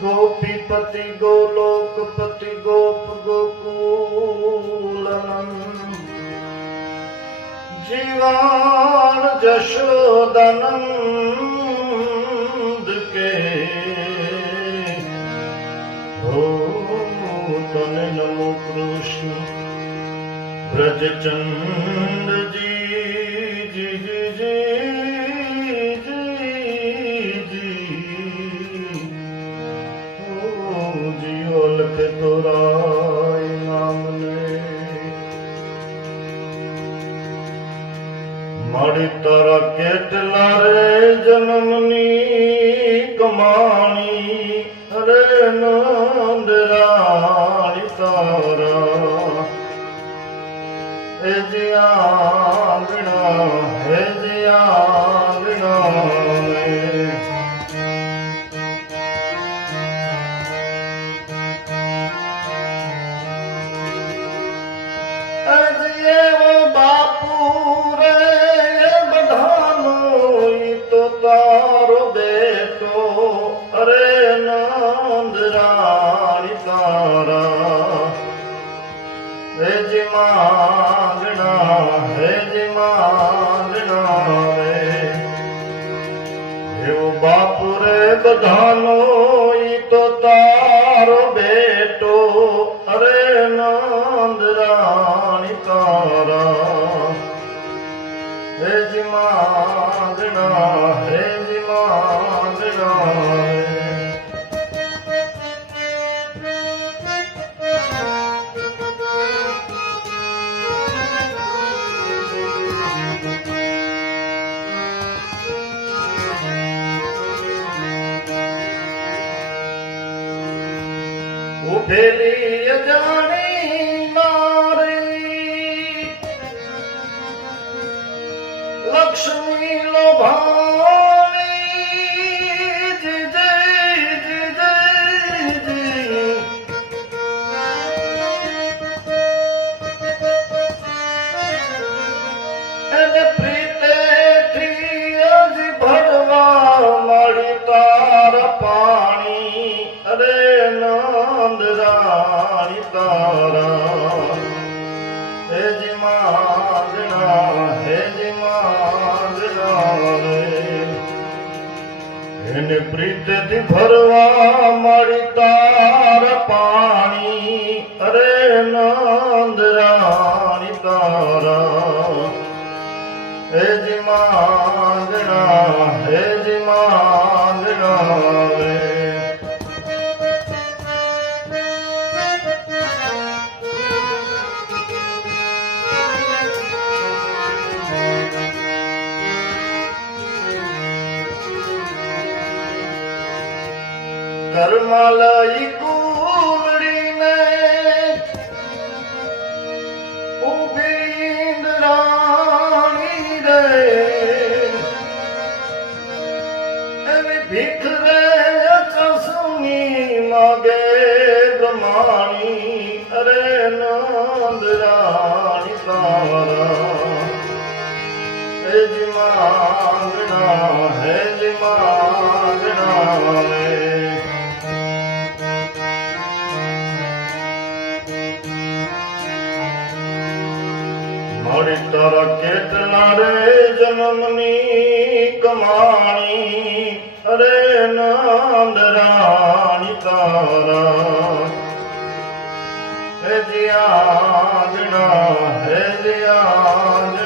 ગોપીપતિ ગોલોકપતિ ગોપ ગોકુલનમ જીવાન જશોદનંદ કે હો તને નમો કૃષ્ણ લખે તોરાય નામને મારી તારા કેટલા રે જન્મની કમાણી અરે નંદ રાણી તારા હે જે આંગણા હે જે માંગણા હે જે માંગણા રે એવો બાપુ રે બધાનો ઈ તો તારો બેટો અરે નંદ રાણી તારા હે જી માંગણા ઉભેલી અજાણી નારી લક્ષ્મી લોભાણી એને પ્રીતથી ભરવા મળી તાર પાણી, અરે નંદ રાણી તારા. હે જી માંગણા હે જી માંગણા કરમલઈ કુવડીને ઊભી ઇન્દ્રાણી રે એવી ભીખ રે ચસુની માગે બ્રહ્માણી અરે નંદ રાણી તારા હે જી માંગણા હે જી માંગણા રે મારી તારા કેટલા રે જન્મની કમાણી અરે નંદ રાણી તારા. હે જી હે જી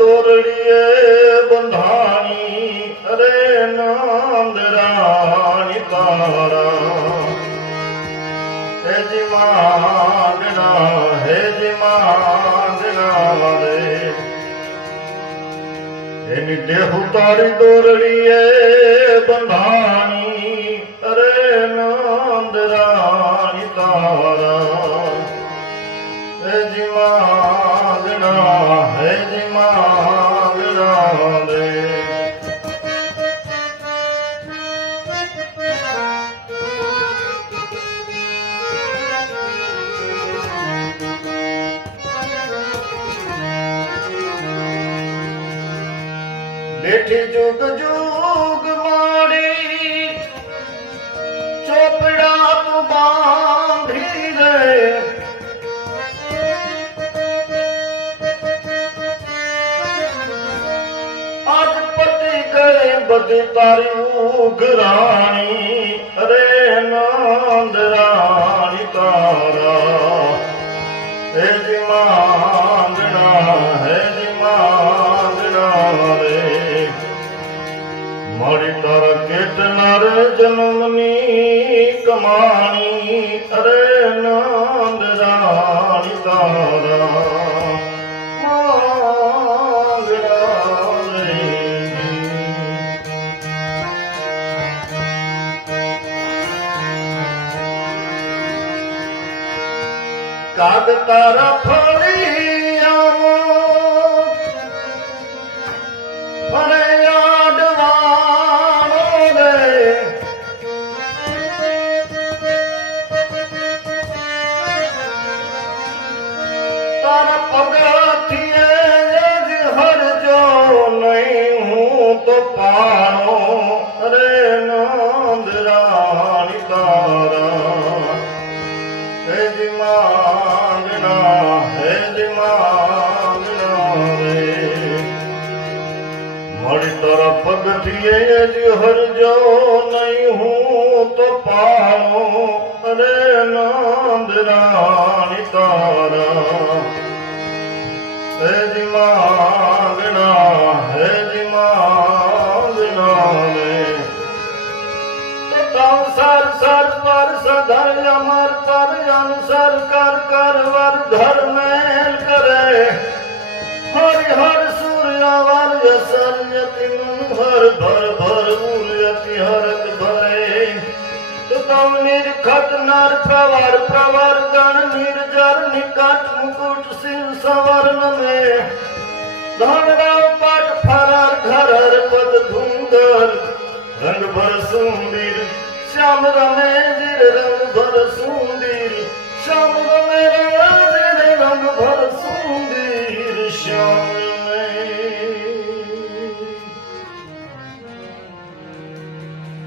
દોરડીએ બંધાણી અરે નંદ તારા. હે જી માંગણા હે જી માંગણા રે. એની દેહ તારી દોરડીએ બંધાણી અરે નંદ રાણી તારા. હે જી માંગણા માંગણા બેઠી જોગ જોગ મારે. ચોપડા તું બાંધી રે આજ પતિ કરે બધી તારી ઉઘરાણી અરે નંદ રાણી તારા. જી માંગણા રે મારી તારા કેટલાર જન્મની કમાણી અરે નંદ રાણી તારા રે કાગ તારા ફળિયામો તો પાણો રે નંદ રાણી તારા. હે જી માંગણા હે જી માંગણા રે. મારી તારા પગથિયે જ હરજો નહીં, હું તો પાણો અરે નંદ રાણી તારા. હે જી માંગણા હે જી માંગણા રે સંસાર સર્વર સધર અમર પર અનુસર કર કરવર ધર્મેલ કરે. હરિ भर भर વર થવાર પ્રવાર ગણ નિર્જર નિકાટ મુકુટ સિંહ સવર્ણ મે ધણરાવ પાટ ફરાર ઘરર પદ ધુંગર રંગ ભર સુંદીર શ્યામ રમે જીર રંગ ભર સુંદીર શ્યામ રમે રંગ ભર સુંદીર